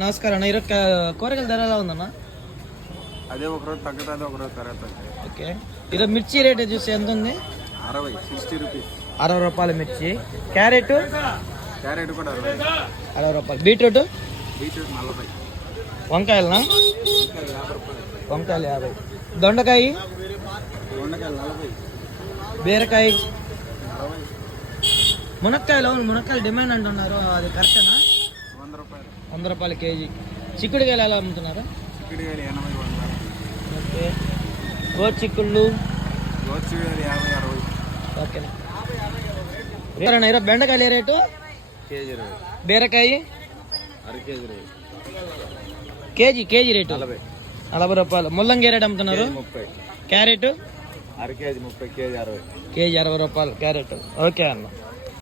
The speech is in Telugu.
నమస్కారం అన్న. ఈరోజు కూరగాయల ధర ఎలా ఉందన్న? అదే ఒకరోజు తగ్గుతుంది, ఒకరోజు తగ్గుతుంది. ఓకే, ఈరోజు మిర్చి రేట్ చూస్తే ఎంత ఉంది? 60 రూపీస్. 60 రూపాయలు మిర్చి. క్యారెట్ కూడా 60 రూపాయలు. బీట్రూట్ 40. వంకాయలనా? వంకాయలు 50. దొండకాయ 40. బీరకాయ 60. మునక్కాయలు మునక్కాయలు డిమాండ్ అంటున్నారు, అది కరెక్టేనా? 100 రూపాయలు. 100 రూపాయలు కేజీ. చిక్కుడుకాయలు ఎలా అమ్ముతున్నారు? చిక్కుడుకాయలు 80, 100. ఓకే. గోచిక్కుళ్ళు 50, 60. ఓకేనా. ఈరోజు బెండకాయలు ఏ రేటు? కేజీ 20. బీరకాయ అర కేజీ 20. కేజీ రేటు 40 రూపాయలు. ముల్లంగి రేట్ అమ్ముతున్నారు 30. క్యారెట్ అర కేజీ 30, కేజీ 60. కేజీ 60 రూపాయలు క్యారెట్. ఓకే అన్న.